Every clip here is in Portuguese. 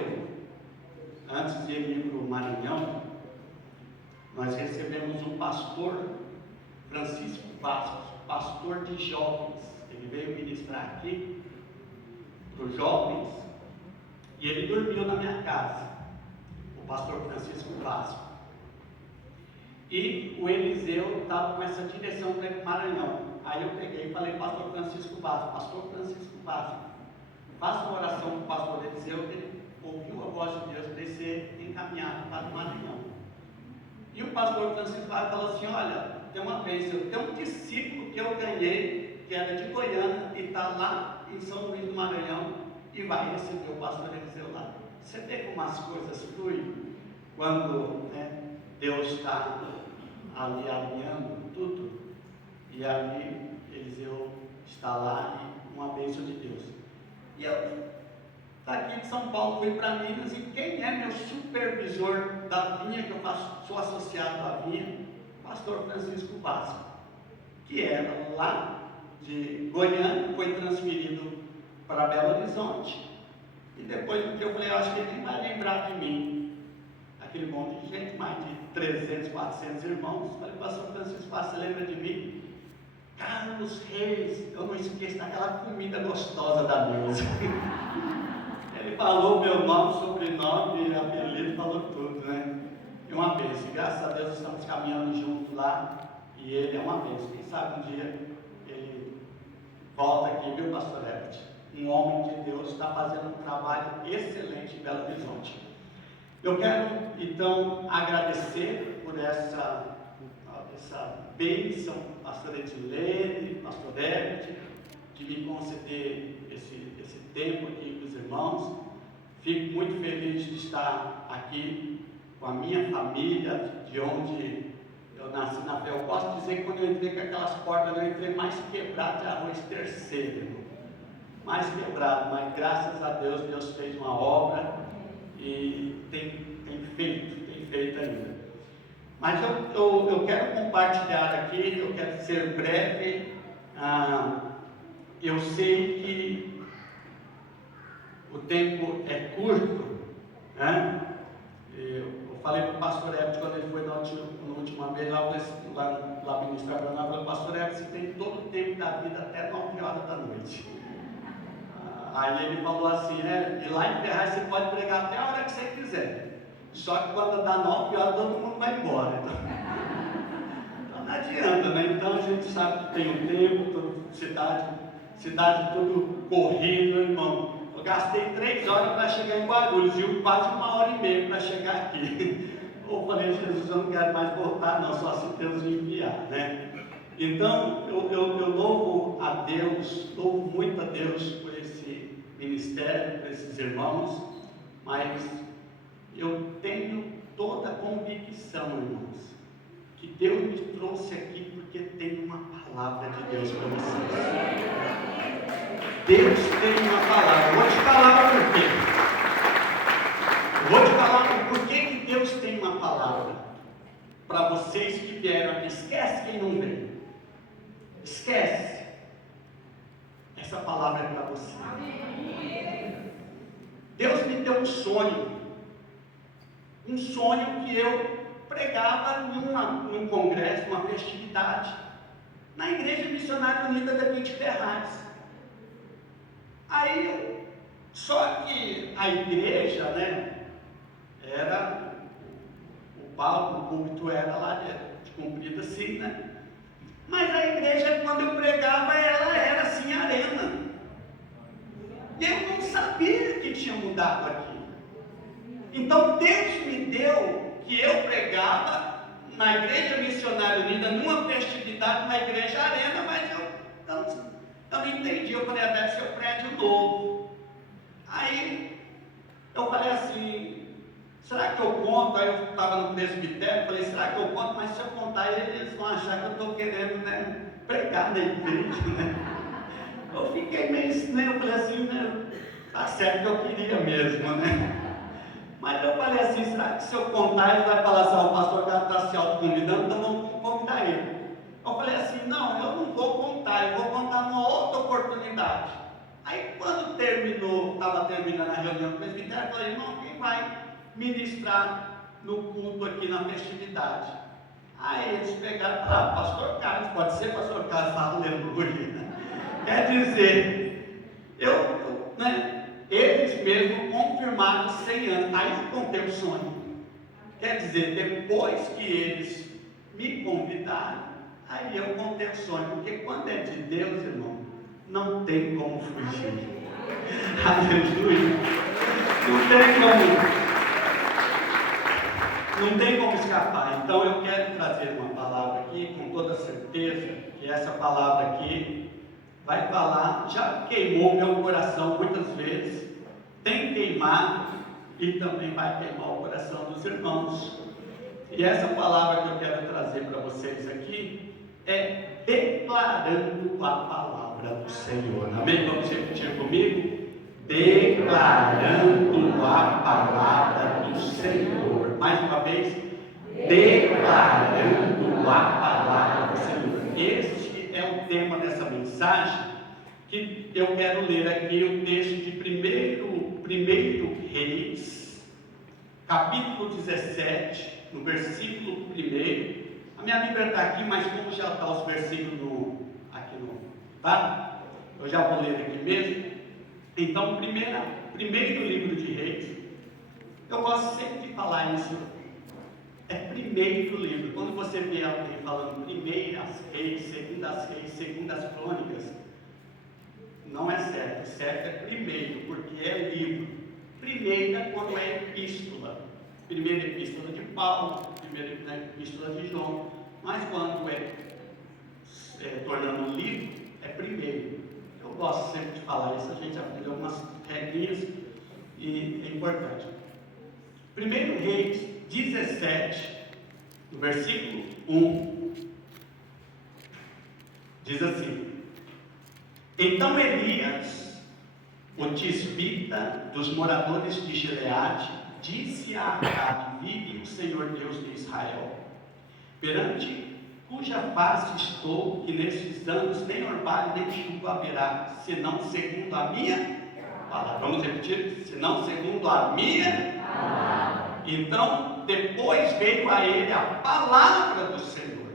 Eliseu, antes de ele ir para o Maranhão, nós recebemos um pastor, Francisco Bastos, pastor de jovens. Ele veio ministrar aqui para os jovens e ele dormiu na minha casa, o pastor Francisco Bastos. E o Eliseu estava com essa direção para ir para o Maranhão. Aí eu peguei e falei, pastor Francisco Bastos, faça uma oração para o pastor Eliseu, ele ouviu a voz de Deus para ele ser encaminhado para o Maranhão. E o pastor Francisco Bastos falou assim, olha, tem uma bênção, tem um discípulo que eu ganhei, que era de Goiânia, e está lá em São Luís do Maranhão, e vai receber o pastor Eliseu lá. Você vê como as coisas fluem, quando Deus está ali alinhando tudo, e ali Eliseu está lá, e uma bênção de Deus. E eu, daqui de São Paulo, fui para Minas, e quem é meu supervisor da vinha, que eu sou associado à vinha? Pastor Francisco Bastos, que era lá de Goiânia, foi transferido para Belo Horizonte, e depois do que eu falei, eu acho que ele nem vai lembrar de mim, aquele monte de gente, mais de 300, 400 irmãos. Falei, pastor Francisco Bastos, você lembra de mim? Carlos Reis, eu não esqueço daquela comida gostosa da mesa. Ele falou meu nome, sobrenome, apelido, falou tudo, né? E uma bênção. Graças a Deus estamos caminhando juntos lá, e ele é uma bênção. Quem sabe um dia ele volta aqui, viu, pastor Herbert? Um homem de Deus, está fazendo um trabalho excelente em Belo Horizonte. Eu quero então agradecer por essa bênção, pastor Edilene, pastor Herbert, de me conceder esse tempo aqui com os irmãos. Fico muito feliz de estar aqui com a minha família, de onde eu nasci na fé. Eu posso dizer que quando eu entrei com aquelas portas, eu entrei mais quebrado de arroz terceiro, irmão. Mais quebrado, mas graças a Deus, Deus fez uma obra e tem feito ainda. Mas eu quero compartilhar aqui, eu quero ser breve. Eu sei que o tempo é curto, né? Eu falei para o pastor Herbert, quando ele foi na última vez, lá ministrar para nós, eu falei, pastor Herbert, você tem todo o tempo da vida até 9 horas da noite. Aí ele falou assim, e lá em Ferraz você pode pregar até a hora que você quiser. Só que quando dá 9 horas, todo mundo vai embora. Então não adianta, né? Então a gente sabe que tem um tempo, cidade tudo corrido, irmão. Eu gastei 3 horas para chegar em Guarulhos e quase 1h30 para chegar aqui. Eu falei, Jesus, eu não quero mais voltar, não, só se Deus me enviar, né? Então eu louvo a Deus, louvo muito a Deus por esse ministério, por esses irmãos, mas eu tenho toda a convicção, irmãos, que Deus me trouxe aqui porque tem uma palavra de Deus para vocês. Deus tem uma palavra. Eu vou te falar por quê. Eu vou te falar por que Deus tem uma palavra para vocês que vieram aqui. Esquece quem não veio. Esquece. Essa palavra é para você. Deus me deu um sonho. Um sonho que eu pregava num congresso, numa festividade, na Igreja Missionária Unida daqui de Ferraz. Aí, só que a igreja, né, era, o palco, o púlpito era lá de comprido assim, né? Mas a igreja, quando eu pregava, ela era assim, arena. E eu não sabia que tinha mudado aqui. Então Deus me deu que eu pregava na Igreja Missionária Unida, numa festividade, na igreja arena, mas eu não entendi. Eu falei, deve ser o prédio novo. Aí eu falei assim, será que eu conto? Aí eu estava no presbitério, falei, será que eu conto? Mas se eu contar, eles vão achar que eu estou querendo, né, pregar na igreja, né? Eu fiquei meio assim, eu falei assim, né, tá certo que eu queria mesmo, né? Mas eu falei assim, será que se eu contar, ele vai falar assim, o pastor está se autoconvidando, então vamos convidar ele. Eu falei assim, não, eu não vou contar, eu vou contar numa outra oportunidade. Aí quando terminou, estava terminando a reunião do presbitério, eu falei, irmão, quem vai ministrar no culto aqui na festividade? Aí eles pegaram e falaram, pastor Carlos, pode ser pastor Carlos, aleluia. Quer dizer, eles mesmos confirmaram 100 anos. Aí eu contei o sonho. Quer dizer, depois que eles me convidaram, aí eu contei o sonho. Porque quando é de Deus, irmão, não tem como fugir. Aleluia. Não tem como escapar. Então eu quero trazer uma palavra aqui, com toda certeza, que essa palavra aqui vai falar, já queimou meu coração muitas vezes, tem queimado e também vai queimar o coração dos irmãos. E essa palavra que eu quero trazer para vocês aqui é declarando a palavra do Senhor. Amém? Vamos repetir comigo? Declarando a palavra do Senhor. Mais uma vez, declarando a palavra do Senhor. Este é o tema dessa mensagem, que eu quero ler aqui o texto de 1 Reis, capítulo 17, no versículo 1. A minha Bíblia está aqui, mas como já está os versículos tá? Eu já vou ler aqui mesmo. Então, primeiro livro de Reis, eu gosto sempre de falar isso, é primeiro livro. Quando você vê alguém falando primeiras reis, segundas crônicas, não é certo. Certo é primeiro, porque é livro. Primeira quando é epístola. Primeira epístola de Paulo, primeira epístola de João. Mas quando é tornando livro, é primeiro. Eu gosto sempre de falar isso, a gente aprendeu algumas regrinhas e é importante. 1 Reis 17, no versículo 1, diz assim: Então Elias, o tisbita dos moradores de Gileade, disse a Acabe: Vive o Senhor Deus de Israel, perante cuja face estou, que nestes anos nem orvalho nem chuva haverá, senão segundo a minha palavra. Vamos repetir? Senão segundo a minha palavra. Então, depois veio a ele a palavra do Senhor,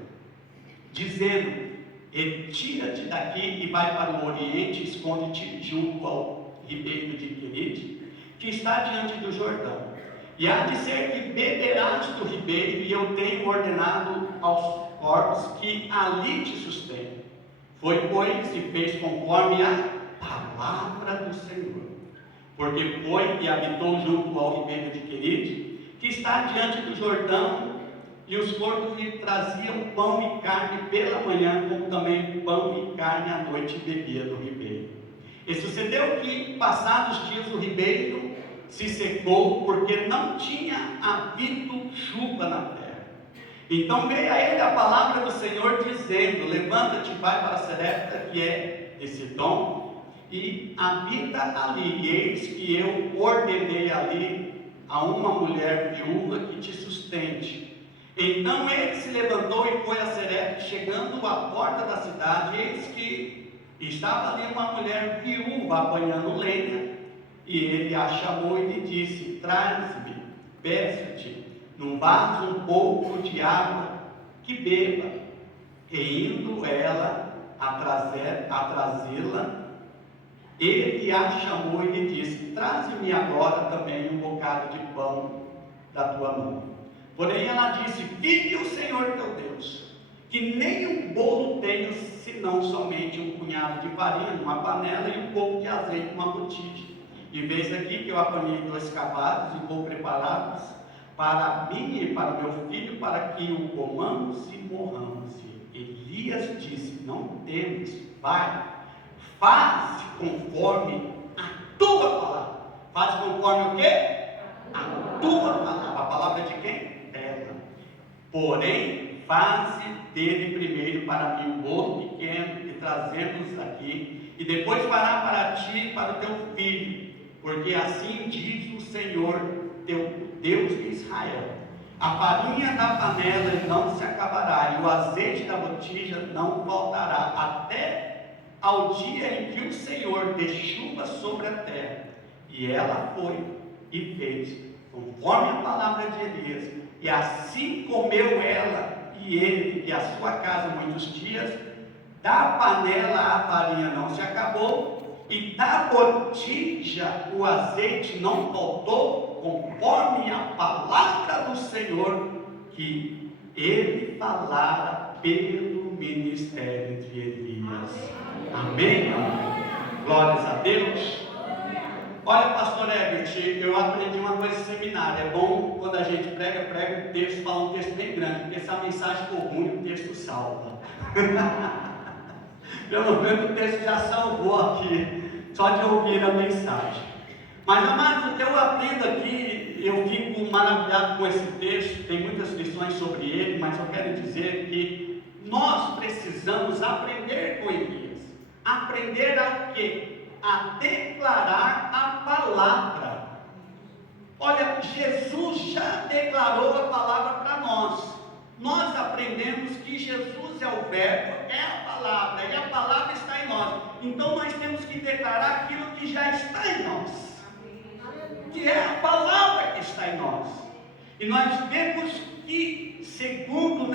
dizendo: Retira-te daqui e vai para o oriente, esconde-te junto ao ribeiro de Querite, que está diante do Jordão. E há de ser que beberás do ribeiro, e eu tenho ordenado aos corpos que ali te sustentem. Foi, pois, e fez conforme a palavra do Senhor. Porque foi e habitou junto ao ribeiro de Querite, que está diante do Jordão, e os corpos lhe traziam pão e carne pela manhã, como também pão e carne à noite bebia do ribeiro. E sucedeu que, passados os dias, o ribeiro se secou, porque não tinha havido chuva na terra. Então veio a ele a palavra do Senhor, dizendo: Levanta-te, vai para Serepta, que é de Sidom, e habita ali. E eis que eu ordenei ali a uma mulher viúva que te sustente. Então ele se levantou e foi a Serepta. Chegando à porta da cidade, eis que estava ali uma mulher viúva apanhando lenha. E ele a chamou e lhe disse: Traz-me, peço-te, num vaso um pouco de água que beba. E indo ela a trazê-la, ele a chamou e lhe disse: Traze-me agora também um bocado de pão da tua mão. Porém ela disse: Vive o Senhor teu Deus, que nem um bolo tenho, senão somente um punhado de farinha numa panela e um pouco de azeite numa botija. E veis aqui que eu apanhei 2 cavalos e vou prepará-los para mim e para o meu filho, para que o comamos e morramos. E Elias disse: Não temas, vai, faz conforme a tua palavra. Faz conforme o quê? A tua palavra. A palavra de quem? Ela. Porém, faze dele primeiro para mim um bolo pequeno e trazemos aqui, e depois fará para ti e para o teu filho. Porque assim diz o Senhor, teu Deus de Israel: a farinha da panela não se acabará, e o azeite da botija não faltará, até ao dia em que o Senhor dê chuva sobre a terra. E ela foi e fez, conforme a palavra de Elias, e assim comeu ela e ele e a sua casa muitos dias. Da panela a farinha não se acabou, e da botija o azeite não faltou, conforme a palavra do Senhor que ele falara pelo ministério de Elias. Amém? Glórias a Deus. Olha, pastor Herbert, eu aprendi uma coisa no seminário. É bom quando a gente prega o texto, fala um texto bem grande, porque se a mensagem for ruim, o texto salva. Pelo menos o texto já salvou aqui, só de ouvir a mensagem. Mas, amados, o que eu aprendo aqui, eu fico maravilhado com esse texto, tem muitas lições sobre ele, mas eu quero dizer que nós precisamos aprender com Elias. Aprender a quê? A declarar a palavra. Olha, Jesus já declarou a palavra para nós. Nós aprendemos que Jesus é o verbo, é a palavra, e a palavra está em nós. Então nós temos que declarar aquilo que já está em nós, que é a palavra que está em nós. E nós vemos que, segundo,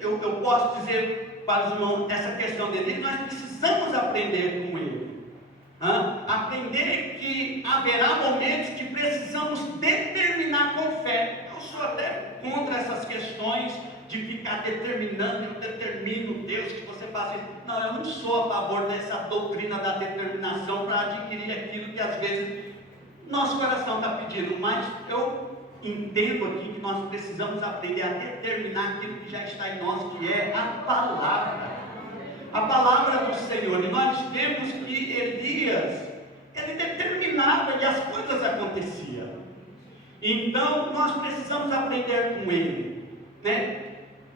eu posso dizer para os irmãos, essa questão dele, nós precisamos aprender com ele. Aprender que haverá momentos que precisamos determinar com fé. Eu sou até contra essas questões de ficar determinando, eu determino Deus, que você faça isso. Não, eu não sou a favor dessa doutrina da determinação para adquirir aquilo que às vezes nosso coração está pedindo, mas eu entendo aqui que nós precisamos aprender a determinar aquilo que já está em nós, que é a palavra. A palavra do Senhor. E nós vemos que Elias, ele determinava e as coisas aconteciam. Então nós precisamos aprender com ele,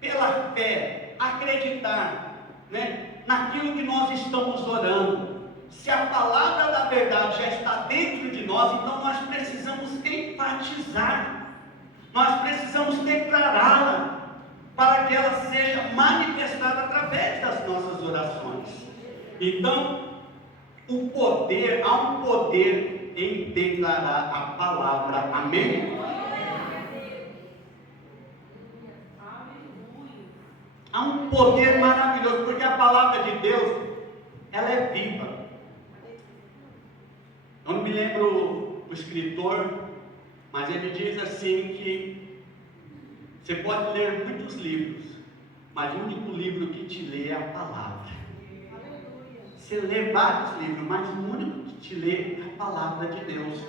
pela fé, acreditar, naquilo que nós estamos orando. Se a palavra da verdade já está dentro de nós, então nós precisamos enfatizar, nós precisamos declará-la, para que ela seja manifestada através das nossas orações. Então, há um poder em declarar a palavra. Amém? Há um poder maravilhoso, porque a palavra de Deus, ela é viva. Eu não me lembro o escritor, mas ele diz assim que você pode ler muitos livros, mas o único livro que te lê é a palavra. Você lê vários livros, mas o único que te lê é a palavra de Deus.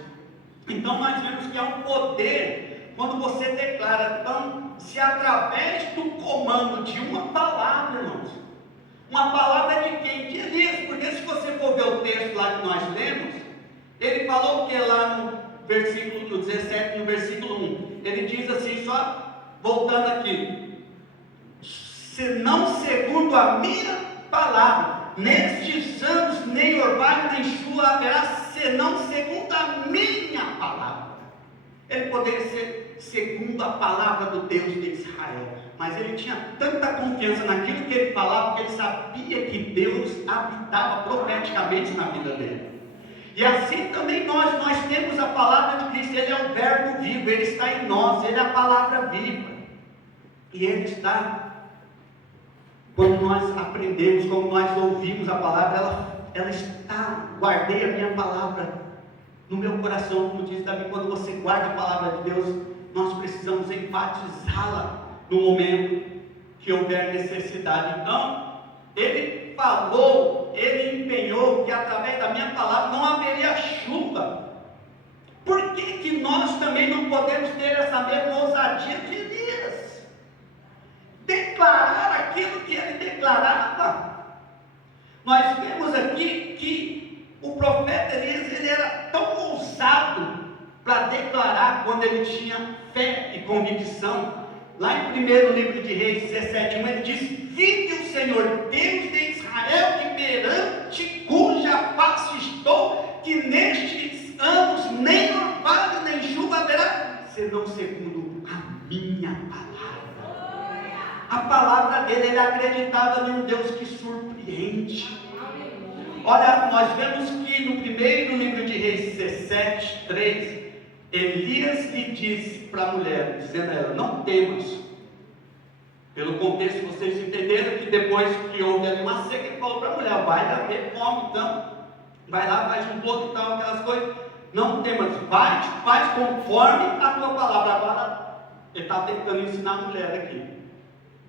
Então nós vemos que há um poder quando você declara. Então, se através do comando de uma palavra, irmãos, uma palavra de quem? De Elias, porque se você for ver o texto lá que nós lemos, ele falou o que lá no versículo 17, no versículo 1, ele diz assim, só voltando aqui, senão segundo a minha palavra, nestes anos nem orvalho nem chuva haverá, senão segundo a minha palavra. Ele poderia ser segundo a palavra do Deus de Israel, mas ele tinha tanta confiança naquilo que ele falava, que ele sabia que Deus habitava profeticamente na vida dele. E assim também nós temos a palavra de Cristo. Ele é o verbo vivo, ele está em nós, ele é a palavra viva. E ele está, quando nós aprendemos, quando nós ouvimos a palavra, ela está. Guardei a minha palavra no meu coração, como diz Davi. Quando você guarda a palavra de Deus, nós precisamos enfatizá-la no momento que houver necessidade. Então, ele falou, ele empenhou que através da minha palavra não haveria chuva. Por que nós também não podemos ter essa mesma ousadia de Elias? Declarar aquilo que ele declarava. Nós vemos aqui que o profeta Elias, ele era tão ousado para declarar quando ele tinha fé e convicção. Lá em 1º livro de Reis 17:1, ele diz: vive o Senhor Deus de Israel, que perante cuja face estou, que nestes anos nem orvalho nem chuva haverá, senão segundo a minha palavra. A palavra dele, ele acreditava num Deus que surpreende. olha, nós vemos que no primeiro livro de Reis 17, 3, Elias lhe disse para a mulher, dizendo a ela, não temas. Pelo contexto, vocês entenderam que depois que houve ali uma seca, ele falou para a mulher, vai haver fome, então, vai lá, faz um bolo e tal, aquelas coisas. Não temas, vai, faz conforme a tua palavra. Agora, ele está tentando ensinar a mulher aqui. Ele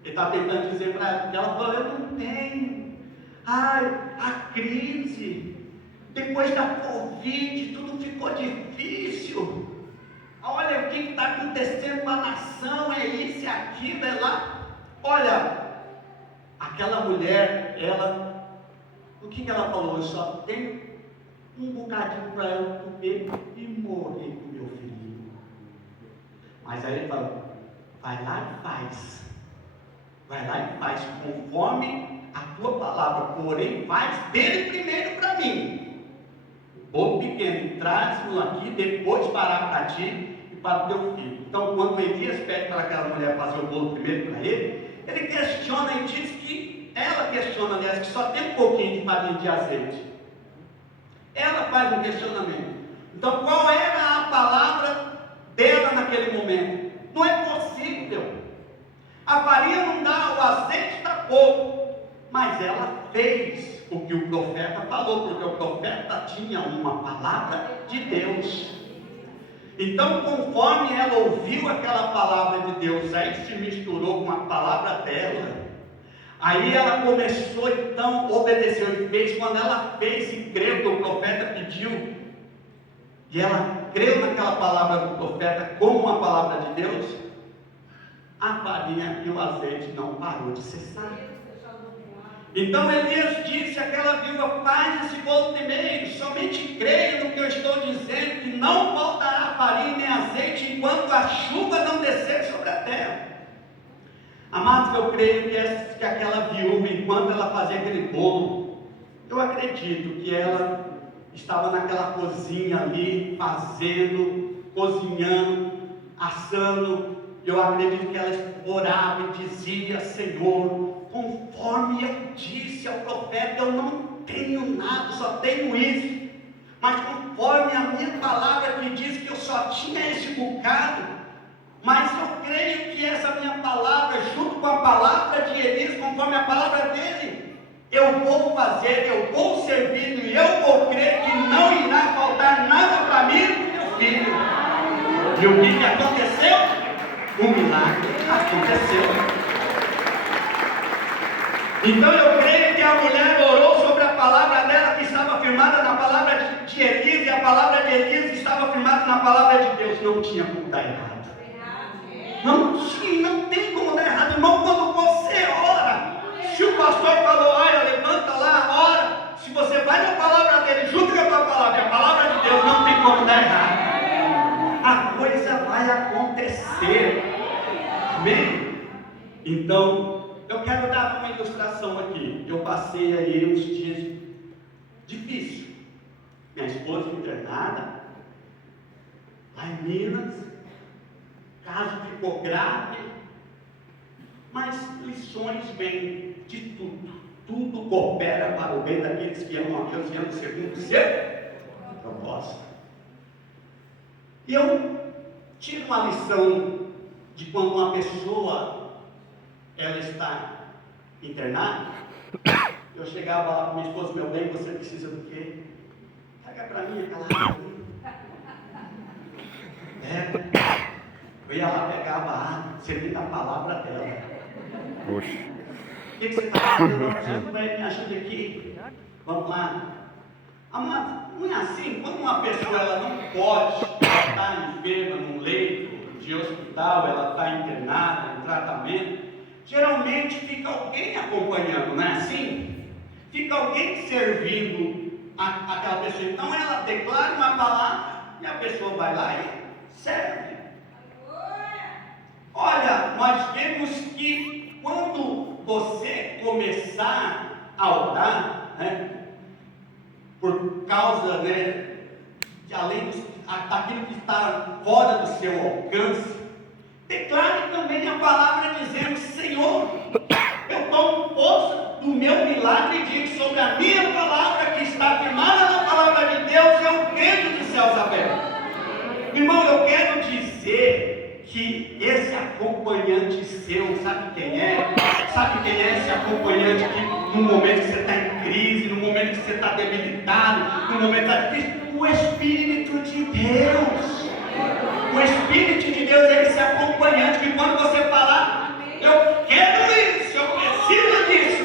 está tentando dizer para ela, ela falou, eu não tenho. Ai, a crise, depois da Covid, tudo ficou difícil. Olha o que está acontecendo com a nação, é isso, é aquilo, é lá. Olha, aquela mulher, ela, o que ela falou? Eu só tenho um bocadinho para eu comer e morrer com meu filhinho. Mas aí ele falou, vai lá e faz. Vai lá e faz conforme a tua palavra, porém faz dele primeiro para mim. O bolo pequeno, traz-o aqui, depois parar para ti e para o teu filho. Então, quando Elias pede para aquela mulher fazer o bolo primeiro para ele questiona e diz que, ela questiona, aliás, que só tem um pouquinho de farinha de azeite. Ela faz um questionamento. Então, qual era a palavra dela naquele momento? Não é possível. A farinha não dá, o azeite está pouco. Mas ela fez o que o profeta falou, porque o profeta tinha uma palavra de Deus. Então, conforme ela ouviu aquela palavra de Deus, aí se misturou com a palavra dela, aí ela começou então, obedeceu e fez. Quando ela fez e creu que o profeta pediu, e ela creu naquela palavra do profeta como uma palavra de Deus, a farinha e o azeite não parou de cessar. Então Elias disse àquela viúva, faz esse bolo primeiro, somente creia no que eu estou dizendo, que não faltará farinha nem azeite, enquanto a chuva não descer sobre a terra. Amados, eu creio que aquela viúva, enquanto ela fazia aquele bolo, eu acredito que ela estava naquela cozinha ali, fazendo, cozinhando, assando. Eu acredito que ela orava e dizia, Senhor, conforme eu disse ao profeta, eu não tenho nada, só tenho isso. Mas conforme a minha palavra que diz que eu só tinha esse bocado, mas eu creio que essa minha palavra, junto com a palavra de Elias, conforme a palavra dele, eu vou fazer, eu vou servir, e eu vou crer que não irá faltar nada para mim e para meu filho. E o que aconteceu? Um milagre aconteceu. Então eu creio que a mulher orou sobre a palavra dela, que estava firmada na palavra de Elias, e a palavra de Elias estava firmada na palavra de Deus. Não tinha como dar errado. Não tem como dar errado, irmão. Quando você ora, se o pastor falou, olha, levanta lá, ora, se você vai na palavra dele, junto com a tua palavra, a palavra de Deus, não tem como dar errado. A coisa vai acontecer. Amém? Então, eu quero dar uma ilustração aqui. Eu passei aí uns dias difíceis. Minha esposa internada, lá em Minas, o caso ficou grave, mas lições vêm de tudo. Tudo coopera para o bem daqueles que amam a Deus e amam segundo o seu propósito. E eu tiro uma lição de quando uma pessoa ela está internada. Eu chegava lá com minha esposa, meu bem, você precisa do quê? Pega para mim aquela água. Eu ia lá, pegava a água, servindo a palavra dela. Oxe. O que você está fazendo? Me ajuda aqui. Vamos lá. Amado, não é assim? Quando uma pessoa ela não pode, ela está enferma num leito de hospital, ela está internada, em tratamento, geralmente fica alguém acompanhando, não é assim? Fica alguém servindo aquela pessoa. Então ela declara uma palavra e a pessoa vai lá e serve. Olha, nós vemos que quando você começar a orar, né, por causa, né, de além daquilo que está fora do seu alcance, declare também a palavra dizendo, Senhor, eu tomo posse do meu milagre e digo sobre a minha palavra que está ser que esse acompanhante seu, sabe quem é? Sabe quem é esse acompanhante que no momento que você está em crise, no momento que você está debilitado, no momento que está difícil? O Espírito de Deus. O Espírito de Deus é esse acompanhante que quando você falar, eu quero isso, eu preciso disso,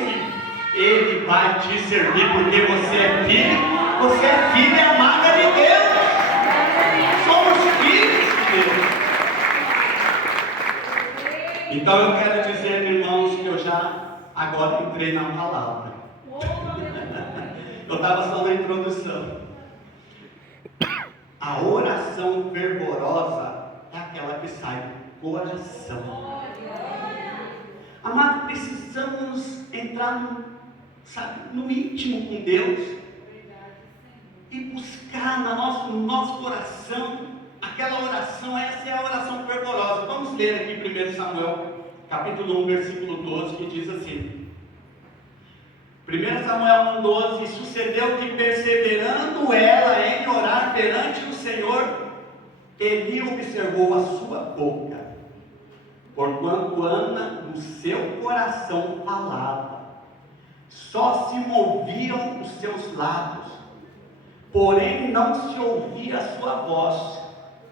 ele vai te servir, porque você é filha amada de Deus. Somos filhos de Deus. Então eu quero dizer, irmãos, que eu já agora entrei na palavra. Eu estava só na introdução. A oração fervorosa é aquela que sai do coração. Amado, precisamos entrar no íntimo com Deus e buscar no nosso coração aquela oração. Essa é a oração fervorosa. Vamos ler aqui 1 Samuel, capítulo 1, versículo 12, que diz assim: 1 Samuel 1,12: sucedeu que, perseverando ela em orar perante o Senhor, Eli observou a sua boca, porquanto Ana no seu coração falava, só se moviam os seus lábios, porém não se ouvia a sua voz,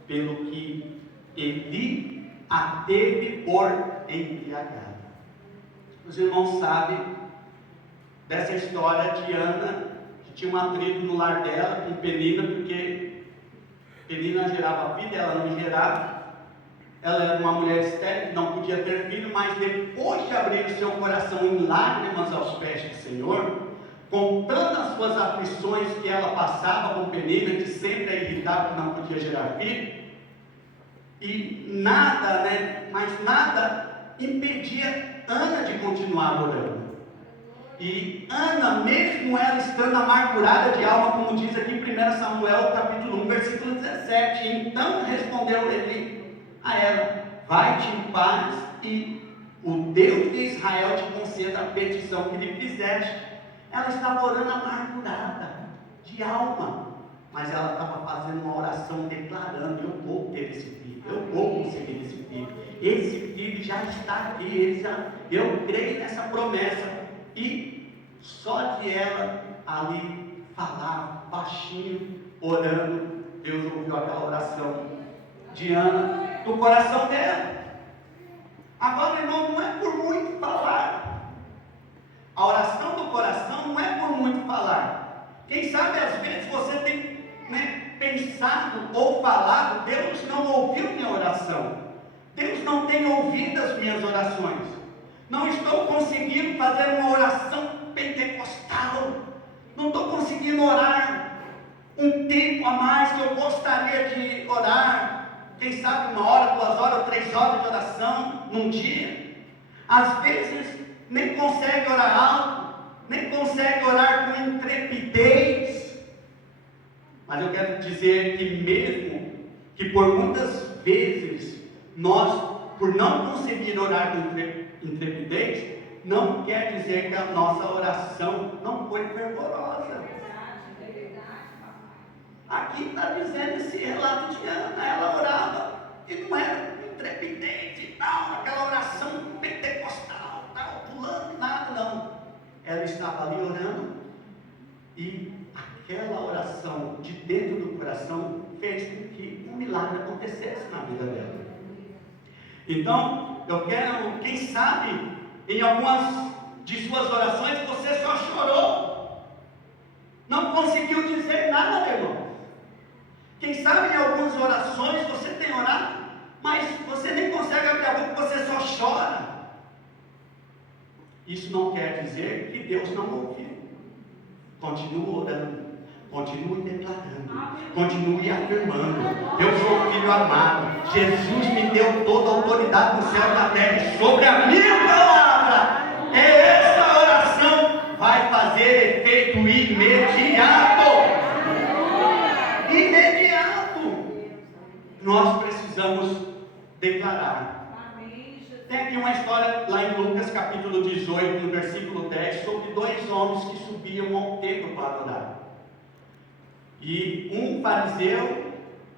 pelo que Eli a teve por embriagada. Os irmãos sabem dessa história de Ana, que tinha um atrito no lar dela com Penina, porque Penina gerava vida, ela não gerava. Ela era uma mulher estéril, não podia ter filho, mas depois de abrir o seu coração em lágrimas aos pés do Senhor, contando as suas aflições que ela passava com Penina, que sempre a irritava, que não podia gerar filho, e nada, mas nada impedia Ana de continuar orando. E Ana, mesmo ela estando amargurada de alma, como diz aqui em 1 Samuel capítulo 1, versículo 17, então respondeu Eli a ela: vai-te em paz, e o Deus de Israel te conceda a petição que lhe fizeste. Ela estava orando amargurada de alma, mas ela estava fazendo uma oração declarando: eu vou ter esse filho, eu vou conseguir esse filho já está aqui, eu creio nessa promessa. E só de ela ali falar baixinho, orando, Deus ouviu aquela oração de Ana do coração dela. Agora, irmão, não é por muito falar. A oração do coração não é por muito falar. Quem sabe às vezes você tem pensado ou falado: Deus não ouviu minha oração, Deus não tem ouvido as minhas orações, não estou conseguindo fazer uma oração pentecostal, não estou conseguindo orar um tempo a mais que eu gostaria de orar. Quem sabe 1 hora, 2 horas, 3 horas de oração num dia. Às vezes nem consegue orar alto, nem consegue orar com intrepidez. Mas eu quero dizer que mesmo que por muitas vezes nós, por não conseguir orar com intrepidez, não quer dizer que a nossa oração não foi fervorosa. Aqui está dizendo esse relato de Ana, ela orava e não era intrepidez e tal, aquela oração pentecostal, tal, pulando, nada, não. Ela estava ali orando e aquela oração de dentro do coração fez com que um milagre acontecesse na vida dela. Então, eu quero, quem sabe, em algumas de suas orações você só chorou, não conseguiu dizer nada, irmão. Quem sabe em algumas orações você tem orado, mas você nem consegue abrir a boca, você só chora. Isso não quer dizer que Deus não ouviu. Continue orando, continue declarando, continue afirmando: eu sou filho amado, Jesus me deu toda a autoridade no céu e na terra, e sobre a minha palavra, essa oração vai fazer efeito imediato. Nós precisamos declarar. Tem aqui uma história lá em Lucas capítulo 18, no versículo 10, sobre 2 homens que subiam ao templo para adorar. E um fariseu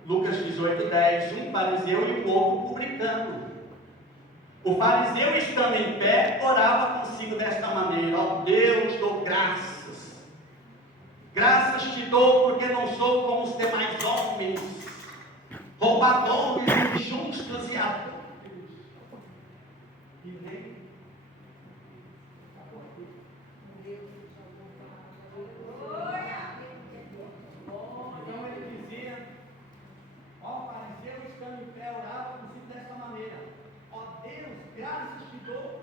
Lucas 18:10, um fariseu e o outro publicano. O fariseu, estando em pé, orava consigo desta maneira: ó Deus, dou graças. Graças te dou porque não sou como os demais homens, roubadores, injustos e adúlteros. E nem então ele dizia, ó fariseu, estando em pé, orava consigo desta maneira: ó Deus, graças te dou,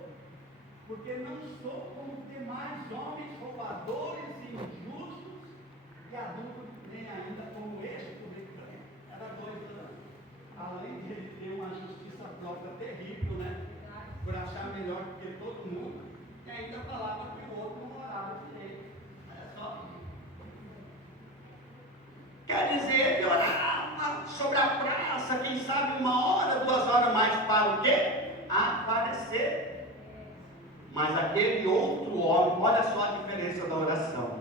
porque não sou como os demais homens, roubadores, injustos e adúlteros, nem ainda como este publicano. Era dois, além de ele ter uma justiça própria terrível, né? Por achar melhor do que todo mundo, e ainda falava que o outro não orava direito. Olha só. Quer dizer, ele orava sobre a praça, quem sabe 1 hora, 2 horas mais, para o quê? Aparecer. Mas aquele outro homem, olha só a diferença da oração.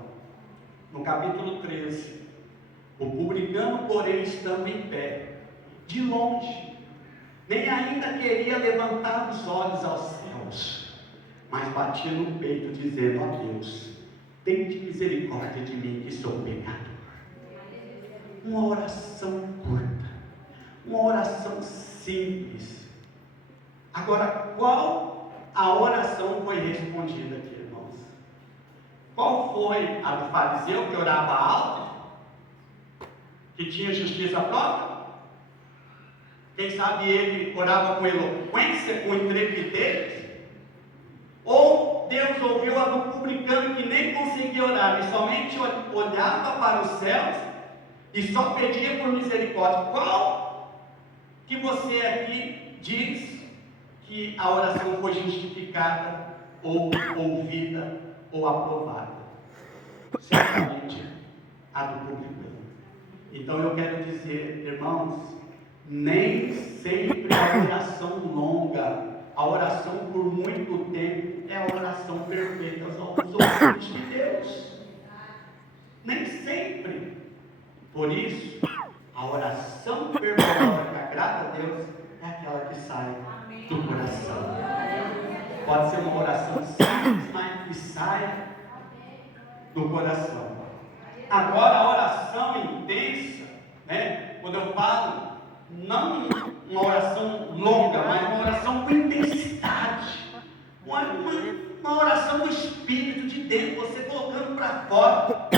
No capítulo 13, o publicano, porém, estando em pé, de longe, nem ainda queria levantar os olhos aos céus, mas batia no peito, dizendo: ó Deus, tende misericórdia de mim, que sou pecador. Uma oração curta, uma oração simples. Agora, qual a oração foi respondida aqui, irmãos? Qual foi a do fariseu que orava alto, que tinha justiça própria? Quem sabe ele orava com eloquência, com intrepidez? Ou Deus ouviu a do publicano que nem conseguia orar, e somente olhava para os céus e só pedia por misericórdia? Qual que você aqui diz que a oração foi justificada, ou ouvida, ou aprovada? Certamente a do publicano. Então eu quero dizer, irmãos, nem sempre a oração longa, a oração por muito tempo, é a oração perfeita aos ouvidos de Deus. Nem sempre. Por isso, a oração fervorosa que agrada a Deus é aquela que sai do coração. Pode ser uma oração simples, mas que sai do coração. Agora, a oração intensa, né? Quando eu falo, não uma oração longa, mas uma oração com intensidade, uma oração do Espírito de dentro, você colocando para fora.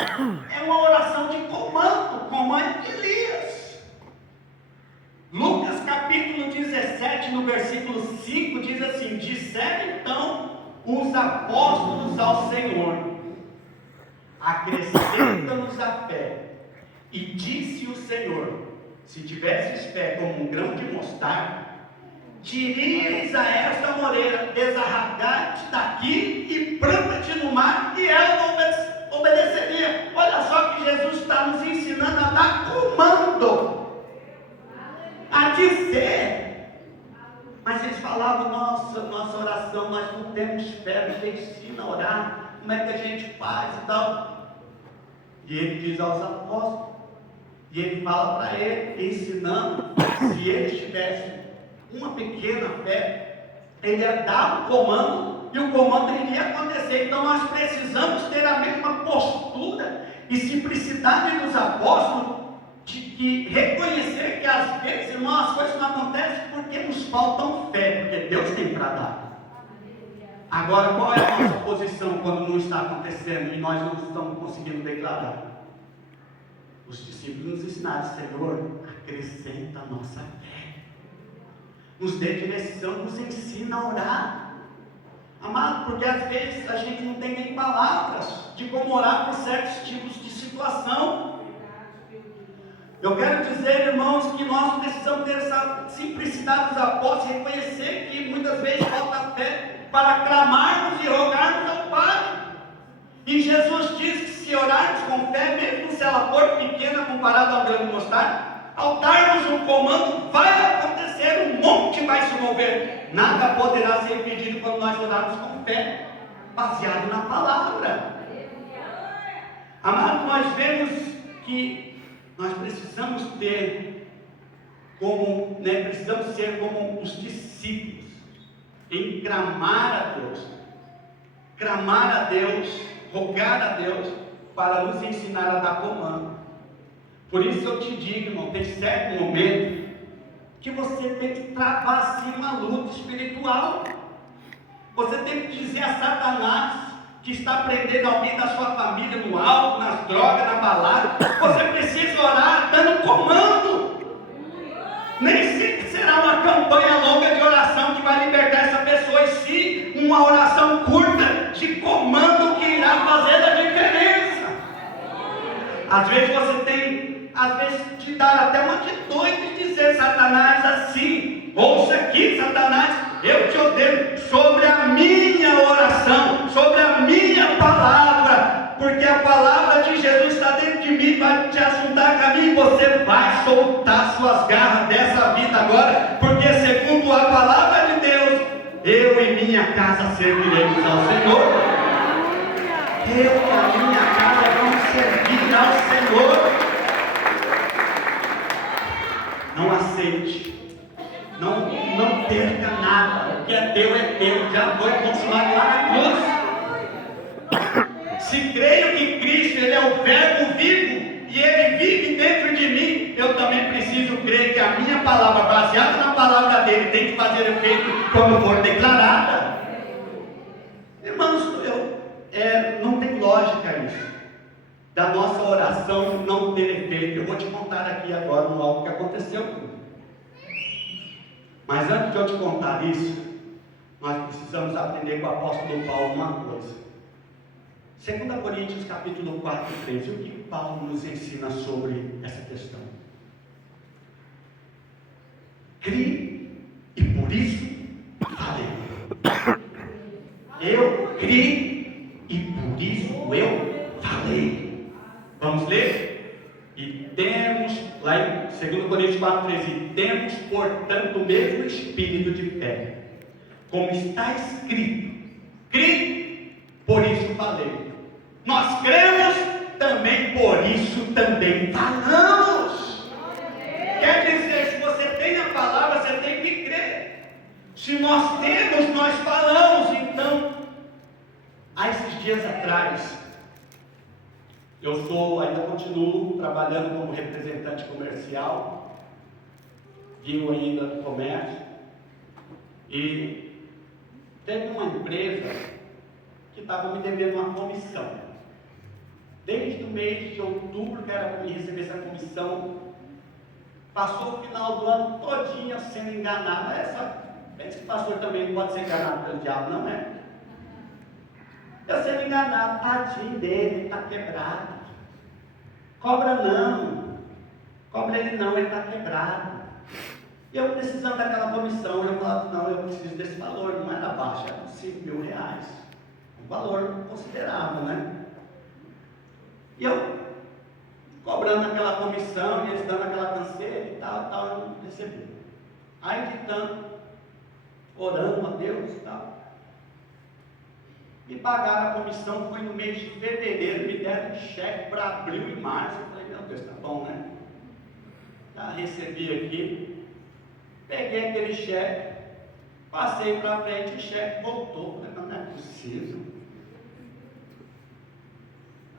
É uma oração de comando, comando de Elias. Lucas capítulo 17, no versículo 5, diz assim: disseram então os apóstolos ao Senhor: acrescenta-nos a fé. E disse o Senhor: se tivesses fé como um grão de mostarda, dirias a esta moreira: desarraigai-te daqui e planta-te no mar, e ela obedeceria. Olha só que Jesus está nos ensinando a dar comando, a dizer. Mas eles falavam: nossa oração, nós não temos fé, nos ensina a orar, como é que a gente faz e tal. E ele diz aos apóstolos, e ele fala para ele, ensinando, se eles tivessem uma pequena fé, ele ia dar um comando, e o comando iria acontecer. Então nós precisamos ter a mesma postura e simplicidade dos apóstolos, de reconhecer que às vezes, irmão, as coisas não acontecem porque nos faltam fé, porque Deus tem para dar. Agora, qual é a nossa posição quando não está acontecendo e nós não estamos conseguindo declarar? Os discípulos nos ensinaram: Senhor, acrescenta a nossa fé, nos dê direção, nos ensina a orar. Amado, porque às vezes a gente não tem nem palavras de como orar por certos tipos de situação. Eu quero dizer, irmãos, que nós precisamos ter essa simplicidade dos apóstolos, reconhecer que muitas vezes falta fé para clamarmos e rogarmos ao Pai. E Jesus diz que se orarmos com fé, mesmo se ela for pequena comparada ao grão de mostarda, ao darmos um comando, vai acontecer, um monte vai se mover. Nada poderá ser impedido quando nós orarmos com fé, baseado na palavra. Amado, nós vemos que nós precisamos ter precisamos ser como os discípulos, em clamar a Deus, rogar a Deus, para nos ensinar a dar comando. Por isso eu te digo, irmão, tem certo momento que você tem que travar assim uma luta espiritual. Você tem que dizer a Satanás, que está prendendo alguém da sua família no álcool, nas drogas, na balada, você precisa orar dando comando. Nem sempre será uma campanha longa de oração que vai libertar essa pessoa, e sim uma oração curta de comando que irá fazer a diferença. Às vezes você tem, te dar até uma de doido e dizer: Satanás, assim, ouça aqui, Satanás, eu te ordeno sobre a minha oração, sobre a minha palavra, porque a palavra de Jesus está dentro de mim, vai te ajudar a caminho, e você vai soltar suas garras dessa vida agora, porque segundo a palavra de Deus, eu e minha casa serviremos ao Senhor. Eu e a minha casa vamos servir ao Senhor. Não aceite, não perca nada. O que é teu, já foi consumado lá na cruz. Se creio que Cristo, Ele é o verbo vivo, e Ele vive dentro de mim, eu também preciso crer que a minha palavra, baseada na palavra dEle, tem que fazer efeito como for declarada. Irmãos, não tem lógica isso, da nossa oração não ter efeito. Eu vou te contar aqui agora algo que aconteceu comigo. Mas antes de eu te contar isso, nós precisamos aprender com o apóstolo Paulo uma coisa. 2 Coríntios capítulo 4, 13. O que Paulo nos ensina sobre essa questão? Crie e por isso falei. Eu criei e por isso eu falei. Vamos ler? E temos, lá em 2 Coríntios 4, 13, temos, portanto, o mesmo espírito de fé, como está escrito: criei, por isso falei. Nós cremos, também por isso também falamos. Quer dizer, se você tem a palavra, você tem que crer. Se nós temos, nós falamos. Então, há esses dias atrás, ainda continuo trabalhando como representante comercial, vivo ainda no comércio, e teve uma empresa que estava me devendo uma comissão. Desde o mês de outubro, que era para me receber essa comissão, passou o final do ano todinho sendo enganado. Esse pastor também não pode ser enganado pelo diabo, não é? Eu sendo enganado, tadinho dele, está quebrado. Cobra não, cobra ele não, ele está quebrado. E eu precisando daquela comissão, eu falava: não, eu preciso desse valor, não era baixo, era R$5.000. Um valor considerável, né? E eu cobrando aquela comissão, e eles dando aquela canseira e tal, eu não recebi. Aí de tanto, orando a Deus e tal, me pagaram a comissão, foi no mês de fevereiro, me deram cheque para abril e março. Eu falei: meu Deus, tá bom, né? Já recebi aqui, peguei aquele cheque, passei para frente, o cheque voltou. Eu falei: não é possível.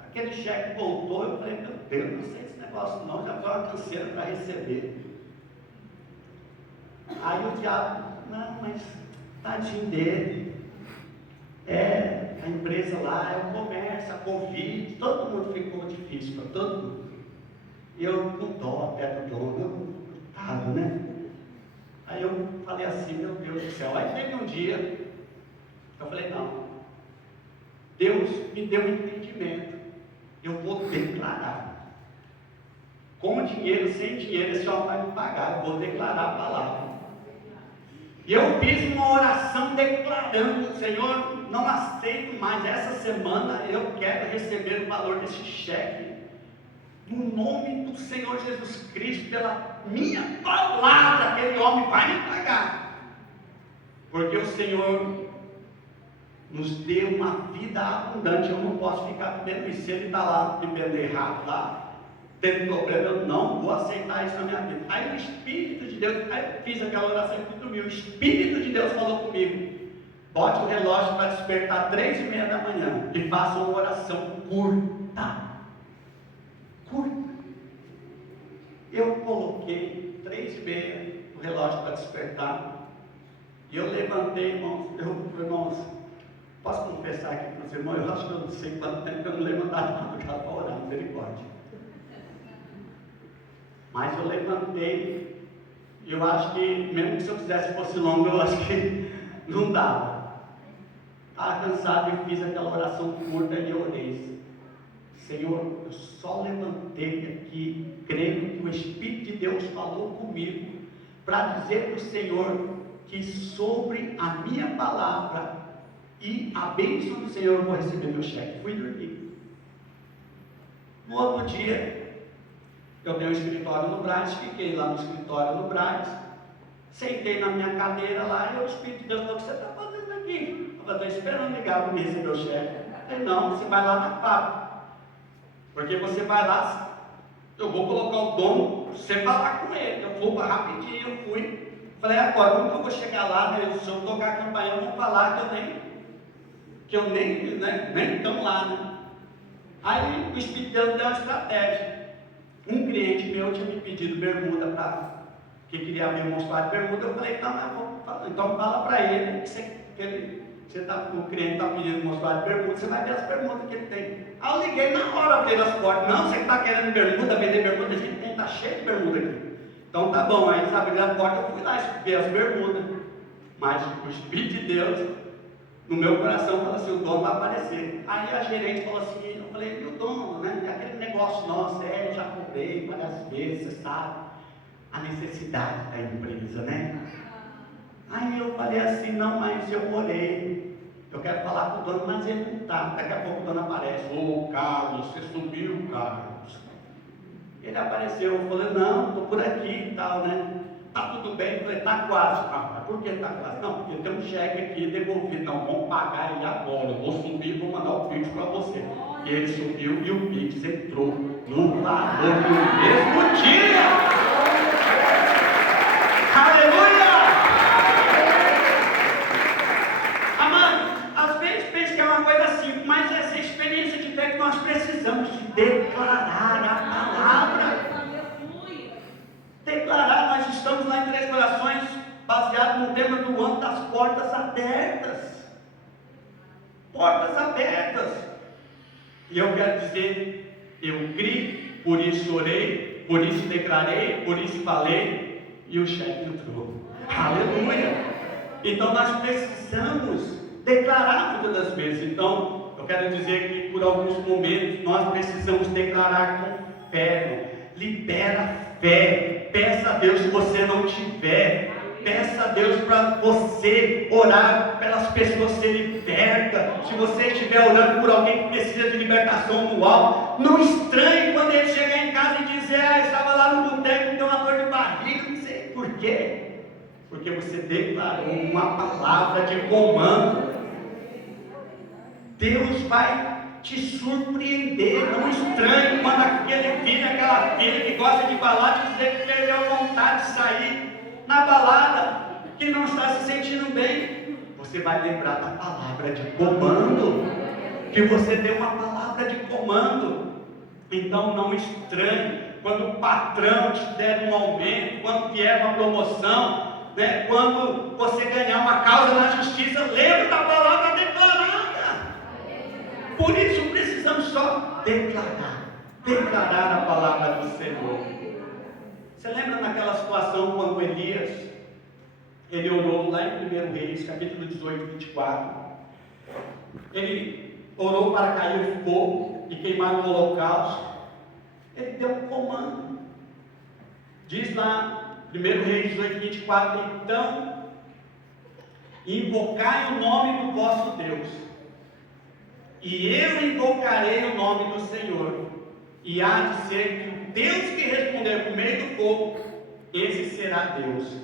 Aquele cheque voltou, eu falei: meu Deus, não sei esse negócio não, já foi uma canseira para receber. Aí o diabo: não, mas tadinho dele. A empresa lá, o comércio, a Covid, todo mundo ficou difícil para todo mundo. E eu com dó, até do dono, coitado, né? Aí eu falei assim: meu Deus do céu. Aí teve um dia, eu falei: não, Deus me deu um entendimento, eu vou declarar. Com dinheiro, sem dinheiro, esse homem vai me pagar, eu vou declarar a palavra. E eu fiz uma oração declarando: Senhor, não aceito mais, essa semana eu quero receber o valor desse cheque, no nome do Senhor Jesus Cristo, pela minha palavra, aquele homem vai me pagar, porque o Senhor nos deu uma vida abundante. Eu não posso ficar vivendo isso. Se ele está lá vivendo errado lá, tendo problema, eu não vou aceitar isso na minha vida. Aí o Espírito de Deus, aí eu fiz aquela oração e dormi. O Espírito de Deus falou comigo: bote o relógio para despertar 3h30 da manhã e faça uma oração curta. Eu coloquei 3h30 o relógio para despertar. E eu levantei, irmãos, posso confessar aqui para os irmãos, eu acho que eu não sei quanto tempo eu não levantava de madrugada para orar, misericórdia. Mas eu levantei, e eu acho que, mesmo que se eu fizesse fosse longo, eu acho que não dava. Estava cansado e fiz aquela oração curta e eu orei: Senhor, eu só levantei aqui, crendo que o Espírito de Deus falou comigo, para dizer para o Senhor que sobre a minha palavra e a bênção do Senhor eu vou receber meu cheque. Fui dormir. No outro dia, eu tenho um escritório no Brás, fiquei lá no escritório no Brás, sentei na minha cadeira lá, e o Espírito de Deus falou: o que você está fazendo aqui? Eu estou esperando ligar para me receber o cheque. Eu falei: não, você vai lá na fábrica, porque você vai lá, eu vou colocar o dono, você falar com ele. Eu vou rapidinho, eu fui. Falei: agora, como que eu vou chegar lá, né? Se eu tocar a campainha, eu vou falar que eu nem estão lá, né? Aí o Espírito de Deus deu uma estratégia. Um cliente meu tinha me pedido bermuda que queria abrir um mostruário de bermuda. Eu falei: então fala para ele que o cliente está pedindo mostruário de bermuda, você vai ver as bermudas que ele tem. Aí eu liguei na hora, abri as portas: não, você está querendo bermuda, vender bermuda? A gente tem, está cheio de bermuda aqui. Então tá bom. Aí eles abriram a porta, eu fui lá ver as bermudas. Mas o Espírito de Deus, no meu coração, falou assim: o dono vai aparecer. Aí a gerente falou assim, eu falei: e o dono, né? Aquele negócio nosso, eu já comprei várias vezes, você sabe, a necessidade da empresa, né? Aí eu falei assim: não, mas eu orei, eu quero falar com o dono, mas ele não está. Daqui a pouco o dono aparece: ô Carlos, você subiu, Carlos. Ele apareceu, eu falei: não, estou por aqui e tal, né? Está tudo bem? Eu falei: está quase. Ah, mas por que está quase? Não, porque tem um cheque aqui devolvido. Não, vamos pagar ele agora. Eu vou subir e vou mandar o Pix para você. E ele subiu e o Pix entrou no valor no mesmo dia. Aleluia! Amado, às vezes pensa que é uma coisa simples, mas essa experiência de fé que nós precisamos de declarar a palavra. Declarar. Nós estamos lá em Três Corações, baseado no tema do ano das portas abertas. Portas abertas. E eu quero dizer: eu criei, por isso orei, por isso declarei, por isso falei, e o chefe entrou. Aleluia! Então nós precisamos declarar muitas das vezes. Então eu quero dizer que por alguns momentos nós precisamos declarar com fé. Libera fé. Peça a Deus se você não tiver. Peça a Deus para você orar pelas pessoas serem libertas. Se você estiver orando por alguém que precisa de libertação no alto, não estranhe quando ele chegar em casa e dizer: eu estava lá no boteco, tem uma dor de barriga, não sei por quê. Porque você declarou uma palavra de comando. Deus vai te surpreender. Não estranhe quando aquele filho, aquela filha que gosta de balada, dizer que perdeu a vontade de sair na balada, que não está se sentindo bem. Você vai lembrar da palavra de comando, que você deu uma palavra de comando. Então não estranhe quando o patrão te der um aumento, quando vier uma promoção, né? Quando você ganhar uma causa na justiça, lembre da palavra declarada. Por isso precisamos só declarar a palavra do Senhor. Você lembra naquela situação quando Elias, ele orou lá em 1 Reis, capítulo 18, 24. Ele orou para cair o fogo e queimar o holocausto. Ele deu um comando. Diz lá, 1 Reis 18, 24, então, invocai o nome do vosso Deus, e eu invocarei o nome do Senhor, e há de ser que o Deus que responder por meio do fogo, esse será Deus.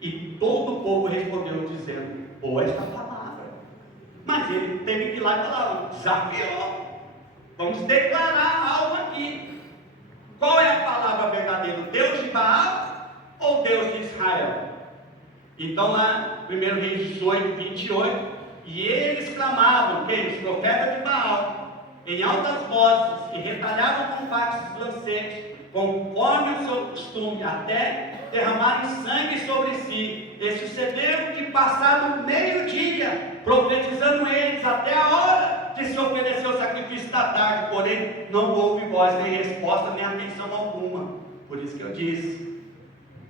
E todo o povo respondeu dizendo: boa esta palavra. Mas ele teve que ir lá e falar: desafiou, vamos declarar algo aqui. Qual é a palavra verdadeira? Deus de Baal ou Deus de Israel? Então lá, 1 Reis 18, 28, e eles clamavam, quem? Os profetas de Baal, em altas vozes, e retalhavam com facas os lancetes, conforme o seu costume, até derramarem sangue sobre si. E sucedeu que, passado meio-dia, profetizando eles até a hora de se oferecer o sacrifício da tarde, porém não houve voz, nem resposta, nem atenção alguma. Por isso que eu disse,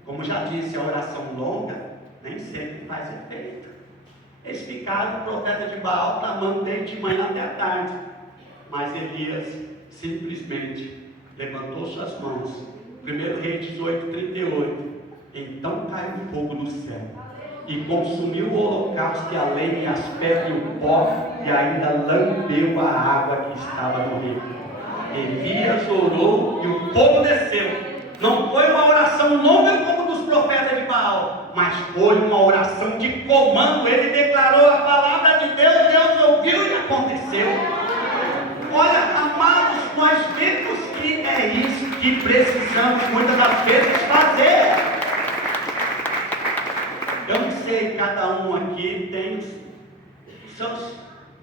como já disse, a oração longa nem sempre faz efeito. Eles ficaram, o profeta de Baal, clamando desde de manhã até a tarde, mas Elias simplesmente levantou suas mãos. 1 Reis 18, 38. Então caiu um fogo do céu e consumiu o holocausto e a lenha e as pedras e o pó, e ainda lambeu a água que estava no rio. Elias orou e o fogo desceu. Não foi uma oração longa como dos profetas de Baal, mas foi uma oração de comando. Ele declarou a palavra de Deus, Deus ouviu e aconteceu. Olha, amados, nós vemos que é isso que precisamos muitas das vezes fazer. Eu não sei, cada um aqui tem os seus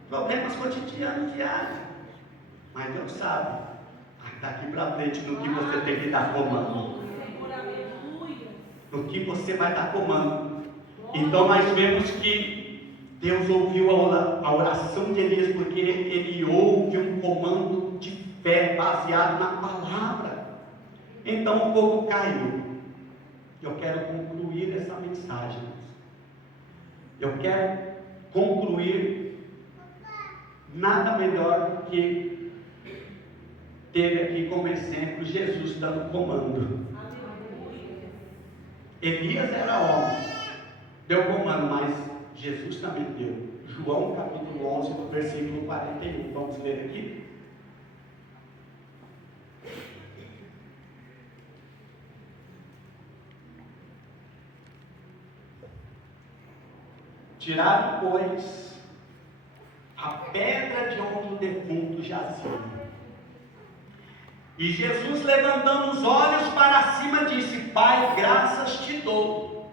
problemas cotidianos diários, mas Deus sabe, daqui para frente, no que você tem que dar comando, no que você vai dar comando. Então nós vemos que Deus ouviu a oração de Elias, porque ele ouve um comando de fé baseado na palavra. Então o fogo caiu. Eu quero concluir essa mensagem. Eu quero concluir nada melhor do que teve aqui como exemplo Jesus dando comando. Elias era homem, deu comando, mas Jesus também deu. João capítulo 11, versículo 41. Vamos ler aqui. Tiraram, pois, a pedra de onde o defunto jazia. E Jesus, levantando os olhos para cima, disse: Pai, graças te dou,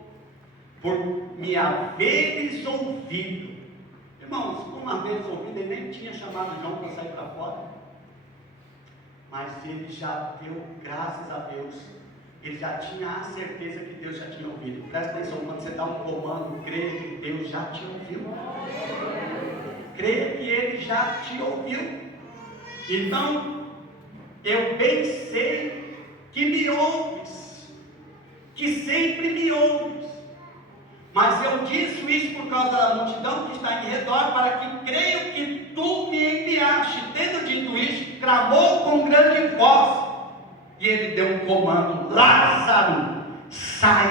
por me haveres ouvido. Irmãos, uma vez ouvido, ele nem tinha chamado João para sair para fora. Mas ele já deu, graças a Deus, ele já tinha a certeza que Deus já tinha ouvido. Presta atenção, quando você dá um comando, creia que Deus já te ouviu. Creia que Ele já te ouviu. Então, eu bem sei que me ouves, que sempre me ouves. Mas eu disse isso por causa da multidão que está em redor, para que creio que tu me enviaste. Tendo dito isto, clamou com grande voz. E ele deu um comando: Lázaro, sai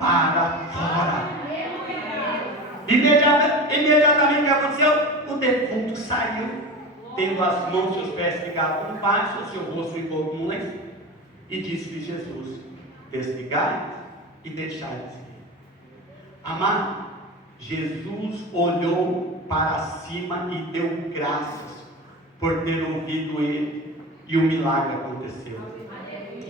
para fora. Imediatamente o que aconteceu? O defunto saiu, tendo as mãos e os pés ligados com baixo, o seu rosto envolto num lenço. E disse-lhe Jesus: desligai e deixai-lhes ir. Amado, Jesus olhou para cima e deu graças por ter ouvido ele, e o milagre aconteceu.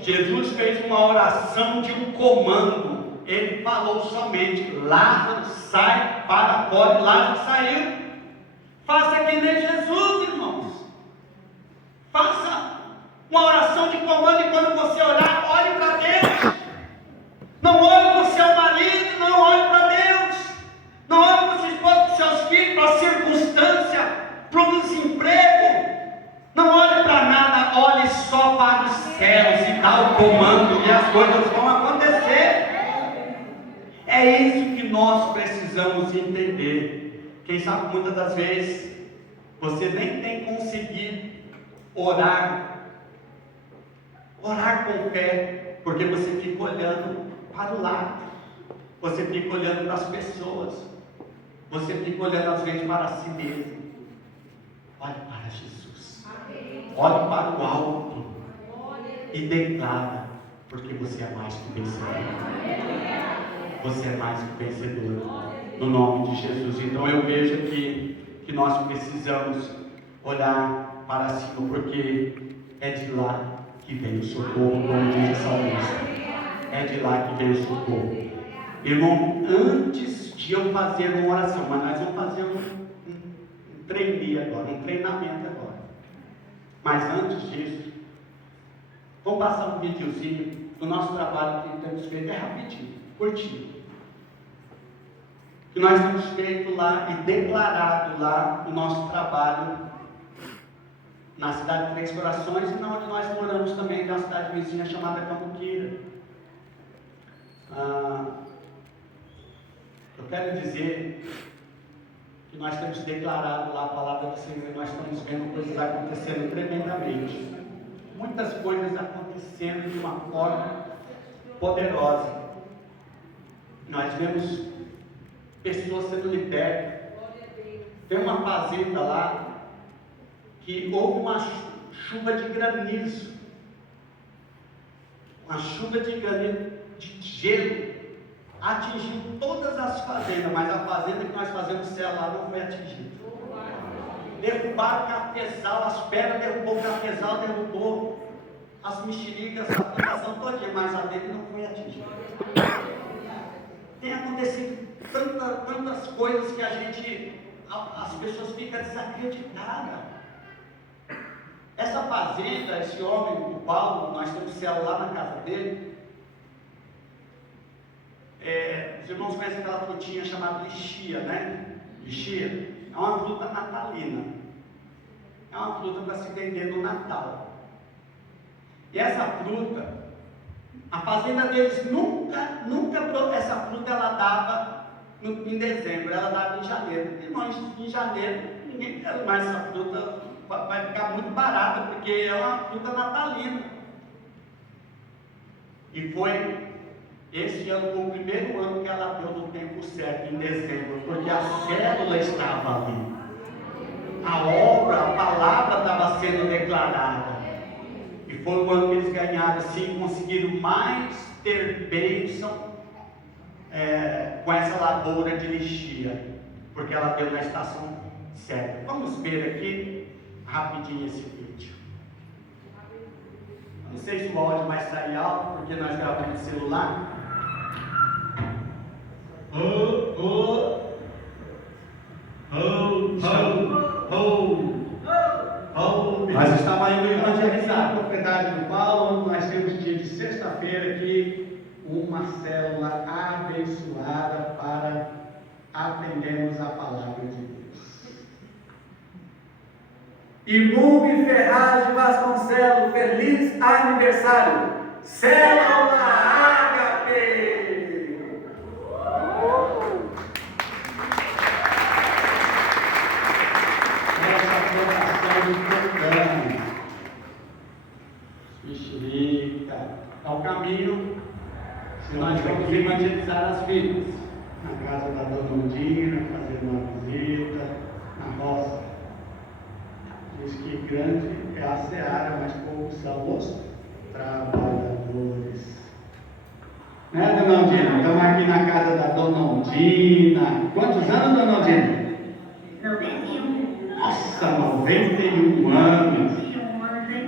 Jesus fez uma oração de um comando. Ele falou somente: Lázaro, sai para fora. E Lázaro saiu. Faça que nem Jesus, irmãos. Faça uma oração de comando, e quando você olhar, olhe para Deus. Não olhe para o seu marido, não olhe para Deus. Não olhe para o seu esposo, para os seus filhos, para a circunstância, para o desemprego. Não olhe para nada, olhe só para os céus e dá o comando, e as coisas vão acontecer. É isso que nós precisamos entender. Quem sabe muitas das vezes você nem tem conseguido orar com fé, porque você fica olhando para o lado, você fica olhando para as pessoas, você fica olhando às vezes para si mesmo. Olhe para Jesus, olhe para o alto e declara, porque você é mais que vencedor. Você é mais que vencedor, no nome de Jesus. Então eu vejo aqui que nós precisamos olhar para cima, porque é de lá que vem o socorro, como diz o salmista. É de lá que vem o socorro. Irmão, antes de eu fazer uma oração, mas nós vamos fazer um treinamento agora. Mas antes disso, vamos passar um videozinho do nosso trabalho que temos feito, é rapidinho, curtinho. Que nós temos feito lá e declarado lá o nosso trabalho na cidade de Três Corações e na onde nós moramos também, na cidade vizinha chamada Cambuquira. Eu quero dizer que nós temos declarado lá a palavra do Senhor e nós estamos vendo coisas acontecendo tremendamente. Muitas coisas acontecendo de uma forma poderosa. Nós vemos pessoas sendo libertas. Tem uma fazenda lá que houve uma chuva de granizo. Uma chuva de granizo, de gelo, atingiu todas as fazendas, mas a fazenda que nós fazemos céu lá não foi atingida. Derrubaram o cafezal, as pedras derrubou o cafezal, derrubou as mexericas, a plantação todinha, mas a dele não foi atingida. Tem acontecido tantas coisas que as pessoas ficam desacreditadas. Essa fazenda, esse homem, o Paulo, nós temos céu lá na casa dele. Os irmãos conhecem aquela frutinha chamada lixia, né? Lixia é uma fruta natalina. É uma fruta para se vender no Natal. E essa fruta, a fazenda deles nunca essa fruta ela dava em dezembro, ela dava em janeiro. Irmãos, em janeiro ninguém quer mais essa fruta, vai ficar muito barata, porque é uma fruta natalina. E foi esse ano, foi o primeiro ano que ela deu no tempo certo, em dezembro, porque a célula estava ali. A obra, a palavra estava sendo declarada. E foi o ano que eles ganharam, assim, conseguiram mais ter bênção com essa lavoura de lixia, porque ela deu na estação certa. Vamos ver aqui rapidinho esse vídeo. Não sei se o áudio vai sair alto, porque nós gravamos no celular. Nós estávamos indo evangelizar a propriedade do Paulo. Nós temos dia de sexta-feira aqui uma célula abençoada para aprendermos a palavra de Deus. Imume Ferraz de Vasconcelos, feliz aniversário! Célula HP! Mexerica, é o caminho se nós vamos evangelizar as vidas. Na casa da Dona Ondina, fazendo uma visita, na roça. Diz que grande é a seara, mas poucos são os trabalhadores. Né, Dona Ondina? Estamos aqui na casa da Dona Ondina. Quantos anos, Dona Ondina? 91. Nossa, 91 anos. 91 anos,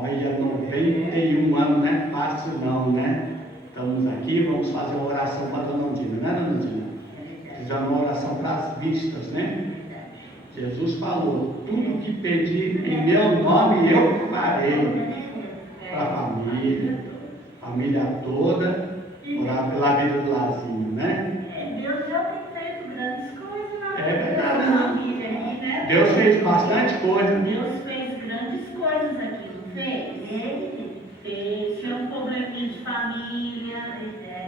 Olha, 91 anos não é fácil não, né? Estamos aqui, vamos fazer uma oração para a Dona Ondina, né, Dona Ondina? Fizemos uma oração para as vistas, né? Jesus falou, tudo que pedir em meu nome eu farei. Para a família toda, orar pela vida do Lazinho, né? Deus já tem feito grandes coisas na verdade, família aqui, né? Deus fez bastante coisa. Deus fez grandes coisas aqui, não fez? Ele fez, tinha um probleminha de família,